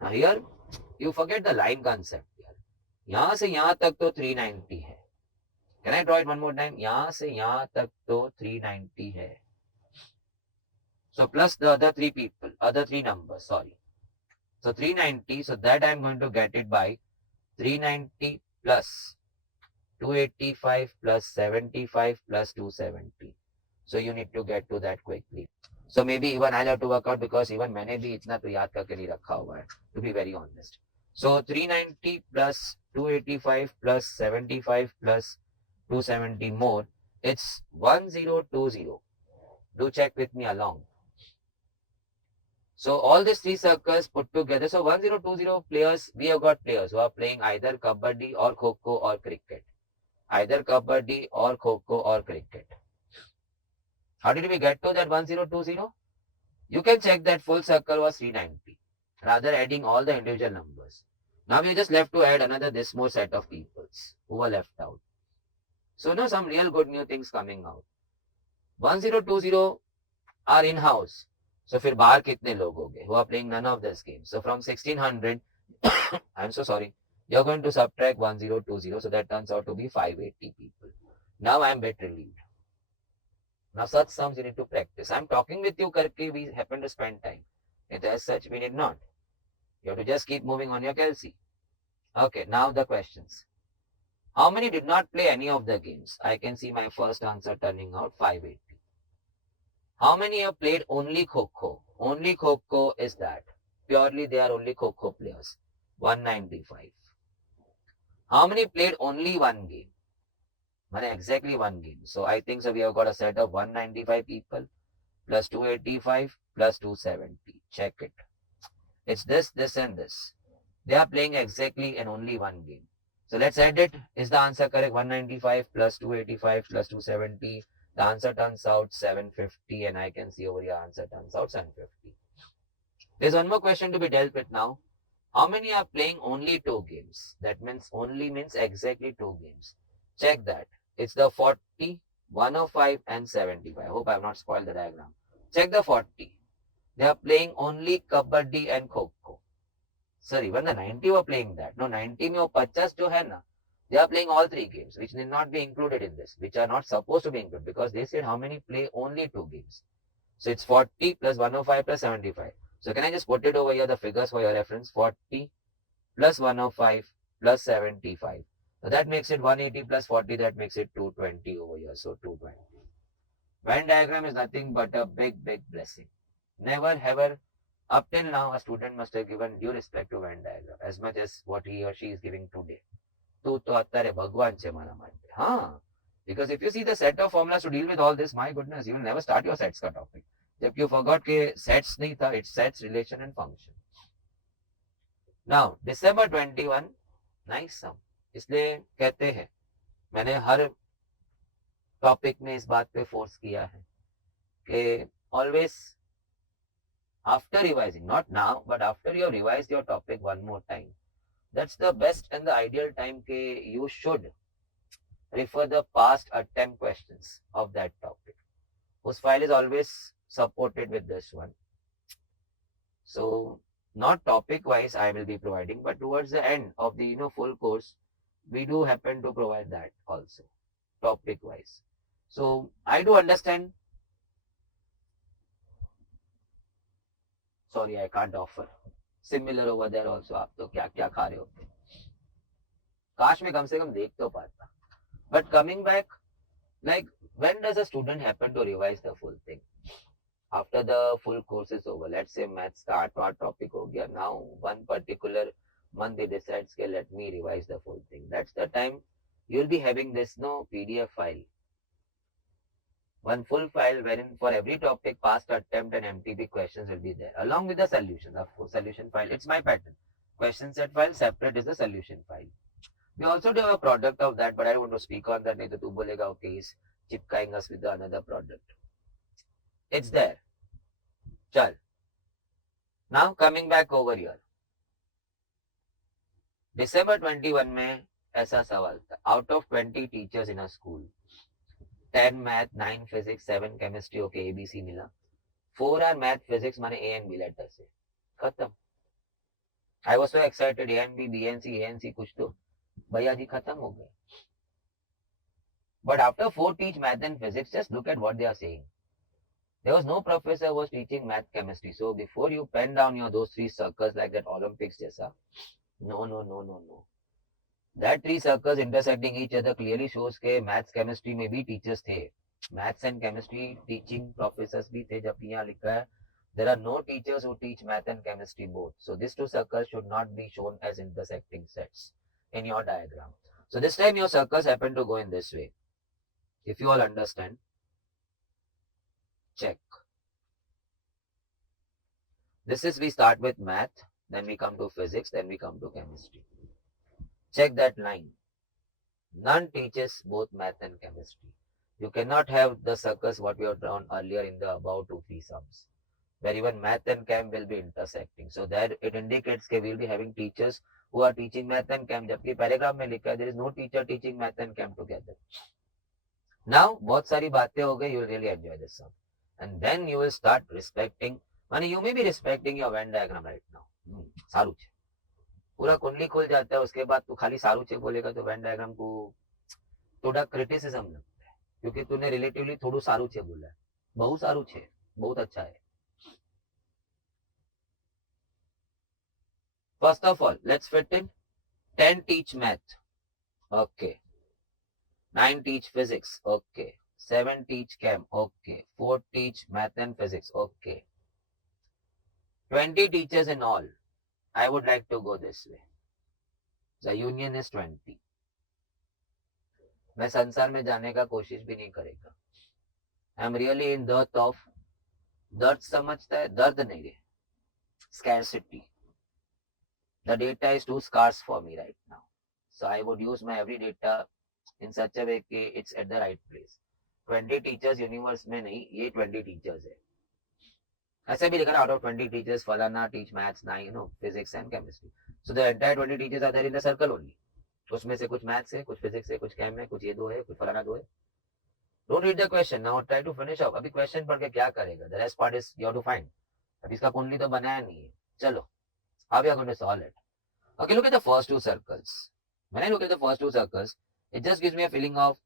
Now here you forget the line concept. यहाँ से यहाँ तक तो 390 है. Can I draw it one more time? यहाँ से यहाँ तक तो 390 है. So plus the other three people, other three numbers, sorry. So 390, so that I'm going to get it by 390 plus 285 plus 75 plus 270. So you need to get to that quickly. So maybe even I'll have to work out because even मैंने भी इतना तो याद करके नहीं रखा हुआ है, to be very honest. So 390 plus 285 plus 75 plus 270 more, it's 1020. Do check with me along. So all these three circles put together, so 1020 players, we have got players who are playing either kabaddi or kho-kho or cricket. Either kabaddi or kho-kho or cricket. How did we get to that 1020? You can check that full circle was 390, rather adding all the individual numbers. Now we just left to add another this more set of peoples who were left out. So now some real good new things coming out. 1020 are in-house. So फिर बाहर कितने लोग होंगे who are playing none of this game? So from 1600, I'm so sorry, you're going to subtract 1020, so that turns out to be 580 people. Now I'm bit relieved. Now such sums you need to practice. I'm talking with you करके we happen to spend time. And as such we need not. You have to just keep moving on your Kelsey. Okay, now the questions. How many did not play any of the games? I can see my first answer turning out 580. How many have played only Kho-Kho? Only Kho-Kho is that. Purely they are only Kho-Kho players. 195. How many played only one game? Exactly one game. So I think so we have got a set of 195 people plus 285 plus 270. Check it. It's this, this and this. They are playing exactly in only one game. So let's add it. Is the answer correct? 195 plus 285 plus 270. The answer turns out 750 and I can see over here answer turns out 750. There's one more question to be dealt with now. How many are playing only two games? That means only means exactly two games. Check that. It's the 40, 105 and 75. I hope I have not spoiled the diagram. Check the 40. They are playing only Kabaddi and Kho-Kho. Sir, even the 90 were playing that. No, 90 में वो 50 जो है ना, they are playing all three games, which need not be included in this, which are not supposed to be included because they said how many play only two games. So it's 40 plus 105 plus 75. So can I just put it over here, the figures for your reference, 40 plus 105 plus 75. So that makes it 180 plus 40, that makes it 220 over here. So 220. Venn diagram is nothing but a big, big blessing. Never, ever, up till now, a student must have given due respect to Venn diagram as much as what he or she is giving today. તું તો અત્યારે ભગવાન છે મારા માટે. Because if you see the set of formulas to deal with all this, my goodness, you will never start your sets का topic. If you forgot कि sets नहीं था, it's sets, relation and function. Now, December 21, nice sum. इसलिए कहते हैं, मैंने हर topic में इस बात पे फोर्स किया है कि always after revising, not now, but after you have revised your topic one more time, that's the best and the ideal time ke you should refer the past attempt questions of that topic. Whose file is always supported with this one. So not topic wise I will be providing, but towards the end of the full course, we do happen to provide that also topic wise. So I do understand. Sorry, I can't offer. Similar over there also. आप तो क्या क्या खा रहे होते? काश मैं कम से कम देख तो पाता. But coming back, like when does a student happen to revise the full thing? After the full course is over, let's say maths का 8वां topic हो गया. Now one particular month he decides के let me revise the full thing. That's the time you'll be having this PDF file. One full file wherein for every topic past attempt and MTB questions will be there along with the solution. Of course, solution file. It's my pattern. Question set file separate is the solution file. We also do have a product of that, but I don't want to speak on that. नहीं तो तू बोलेगा okay, he's चिपकाएंगे us with the another product. It's there. चल. Now coming back over here. December 21 में ऐसा सवाल था. Out of 20 teachers in a school, 10 math, 9 physics, 7 chemistry, okay, ABC मिला. 4 are math, physics, माने A and B letter से. खत्म. I was so excited. A and B, B and C, A and C कुछ तो भैया जी खत्म हो गए. But after 4 teach math and physics, just look at what they are saying. There was no professor who was teaching math, chemistry. So before you pen down those 3 circles like that Olympics जैसा, no. That 3 circles intersecting each other clearly shows के maths, chemistry में भी teachers थे. Maths and chemistry teaching professors भी थे. जब यहाँ लिखा है, there are no teachers who teach math and chemistry both. So these 2 circles should not be shown as intersecting sets in your diagram. So this time your circles happen to go in this way. If you all understand, check. This is we start with math, then we come to physics, then we come to chemistry. Check that line. None teaches both math and chemistry. You cannot have the circles what we have drawn earlier in the above 2-3 sums, where even math and chem will be intersecting. So that it indicates that we will be having teachers who are teaching math and chem. जबकि paragraph में लिखा है there is no teacher teaching math and chem together. Now बहुत सारी बातें हो गई. You will really enjoy this sum, and then you will start respecting. माने you may be respecting your Venn diagram right now. सारू છે. पूरा कुंडली खुल जाता है. उसके बाद तू खाली सारू છે बोलेगा तो Venn diagram को थोड़ा क्रिटिसिज्म लगता है, क्योंकि तूने रिलेटिवली थोड़ू सारू છે बोला है. बहुत सारू છે, बहुत अच्छा है. First of all, let's fit in. 10 teach math. Okay. 9 teach physics. Okay. 7 teach chem. Okay. 4 teach math and physics. Okay. 20 teachers in all. I would like to go this way. The union is 20. मैं संसार में जाने का कोशिश भी नहीं करेगा. I am really in दर्द ऑफ. दर्द समझता है? दर्द नहीं है, scarcity. The data is too scarce for me right now. So I would use my every data in such a way कि it's at the right place. 20 teachers universe में नहीं, ये 20 teachers है. ऐसे भी लिखा ना, out of 20 teachers, फलाना teach maths, 9 physics and chemistry. So the entire 20 teachers are there in the circle only. उसमें से कुछ maths है, कुछ physics है, कुछ chem है, कुछ ये 2 है, कुछ फलाना 2 है. Don't read the question. Now try to finish up. अभी question पढ़ के क्या करेगा? The rest part is you have to find. अभी इसका कुंडली तो बनाया नहीं है. चलो. How we are going to solve it? Okay, look at the first 2 circles. When I look at the first 2 circles, it just gives me a feeling of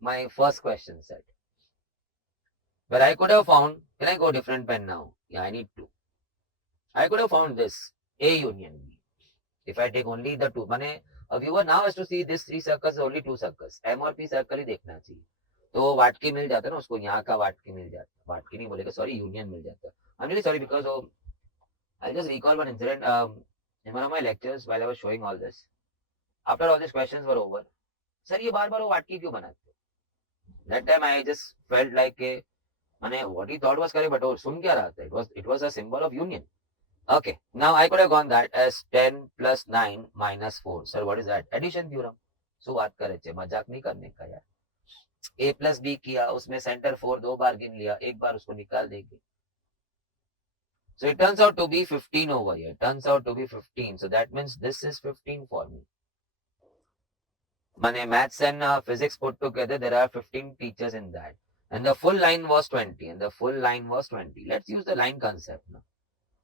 my first question set. But I could have found, can I go different pen now? Yeah, I need to. I could have found this, A union B. If I take only the 2, माने a viewer now has to see this 3 circles, only 2 circles. M और P circle ही देखना चाहिए. तो वाटकी मिल जाता है ना उसको, यहाँ का वाटकी मिल जाता है. वाटकी नहीं बोलेगा, sorry, union मिल जाता है. I'm really sorry because I'll just recall one incident. In one of my lectures, while I was showing all this, after all these questions were over, sir ये बार बार वो वाटकी क्यों बनाते हो? That time I just felt like माने what he thought was correct, but वो सुन क्या रहा था? It was a symbol of union. Okay, now I could have gone that as 10 plus 9 minus 4. Sir, what is that? Addition theorem. So बात करे थे, मजाक नहीं करने का यार. A plus B किया, उसमें center 4 2 बार गिन लिया, एक बार उसको निकाल देंगे. So it turns out to be 15 over here. Turns out to be 15. So that means this is 15 for me. Mane maths and physics put together, there are 15 teachers in that. And the full line was 20. Let's use the line concept now.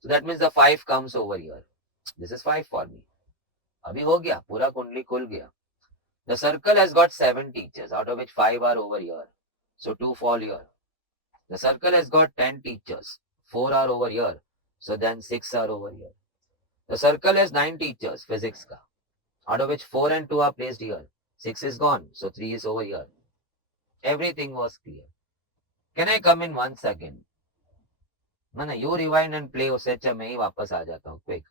So that means the 5 comes over here. This is 5 for me. अभी हो गया, पूरा कुंडली खुल गया. The circle has got 7 teachers, out of which 5 are over here. So 2 fall here. The circle has got 10 teachers, 4 are over here. So then 6 are over here. The circle has 9 teachers, physics ka, out of which 4 and 2 are placed here. 6 is gone, so 3 is over here. Everything was clear. Can I come in once again? मैंने you rewind and play, उससे अच्छा मैं ही वापस आ जाता हूँ quick.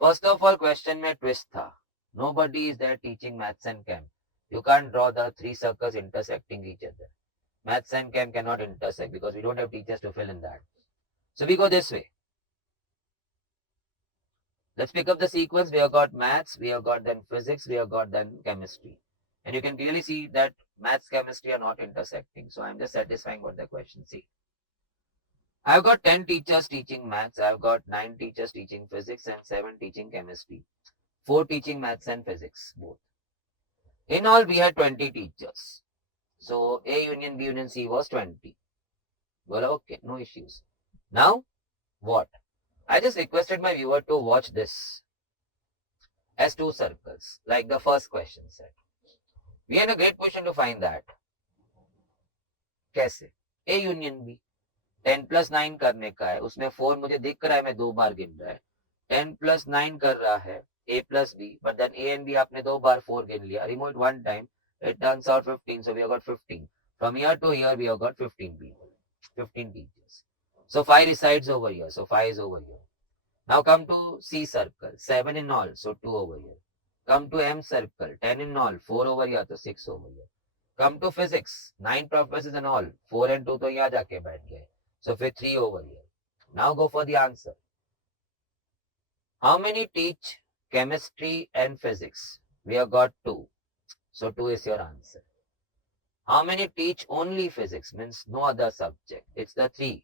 First of all, question में twist था. Nobody is there teaching maths and chem. You can't draw the 3 circles intersecting each other. Maths and chem cannot intersect because we don't have teachers to fill in that. So we go this way. Let's pick up the sequence. We have got maths, we have got then physics, we have got then chemistry. And you can clearly see that maths, chemistry are not intersecting. So I'm just satisfying what the question says. I've got 10 teachers teaching maths, I've got 9 teachers teaching physics and 7 teaching chemistry. 4 teaching maths and physics, both. In all, we had 20 teachers. So A union B union C was 20. Well, okay, no issues. Now, what? I just requested my viewer to watch this as 2 circles, like the first question said. We are in a great position to find that. कैसे? A union B. 10 plus 9 करने का है, उसमें 4 मुझे दिख रहा है, मैं 2 बार गिन रहा है. 10 plus 9 कर रहा है, A plus B, but then A and B आपने 2 बार 4 गिन लिया. Remove it one time, it turns out 15, so we have got 15. From here to here, we have got 15 people, 15 teachers. So 5 resides over here, so 5 is over here. Now come to C circle, 7 in all, so 2 over here. Come to M circle, 10 in all, 4 over here, so 6 over here. Come to physics, 9 professors and all, 4 and 2 तो यहाँ जाके बैठ गए. So फिर 3 over here. Now go for the answer. How many teach chemistry and physics? We have got 2. So 2 is your answer. How many teach only physics? Means no other subject. It's the 3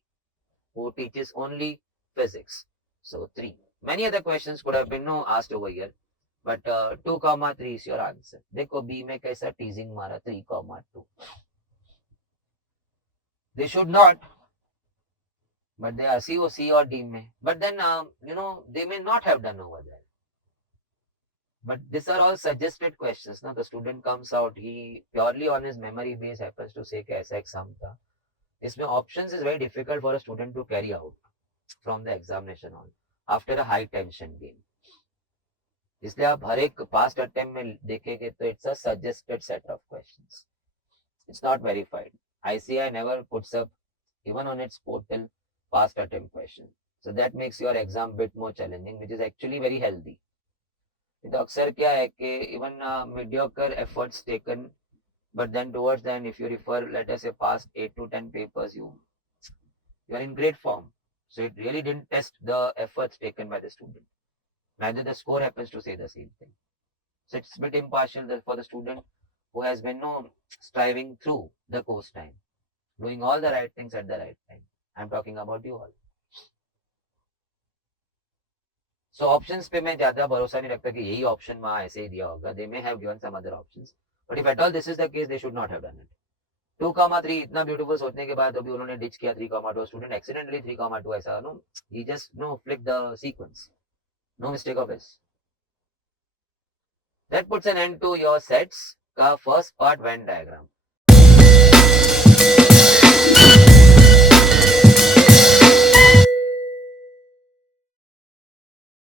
who teaches only physics. So 3. Many other questions could have been asked over here. But 2, 3 is your answer. देखो B में कैसा teasing मारा 3, 2. They should not. But they are C or D में. But then, they may not have done over there. But these are all suggested questions. Now the student comes out, he purely on his memory base happens to say कि ऐसा exam था. इसमें options is very difficult for a student to carry out from the examination on after a high tension game. इसलिए आप हर एक past attempt में देखेंगे तो it's a suggested set of questions. It's not verified. ICI never puts up even on its portal past attempt question. So that makes your exam a bit more challenging, which is actually very healthy. तो अक्सर क्या है कि even mediocre efforts taken, but then towards then if you refer, let us say past 8 to 10 papers, you are in great form. So it really didn't test the efforts taken by the student. Neither the score happens to say the same thing. So it's a bit impartial for the student who has been striving through the course time, doing all the right things at the right time. I'm talking about you all. So options पे मैं ज्यादा भरोसा नहीं रखता कि यही option वहाँ ऐसे ही दिया होगा. They may have given some other options. But if at all this is the case, they should not have done it. 2, 3 इतना beautiful सोचने के बाद अभी उन्होंने ditch किया 3, 2. Student accidentally 3, 2 ऐसा he just flicked the sequence. No mistake of his. That puts an end to your sets का first part Venn diagram.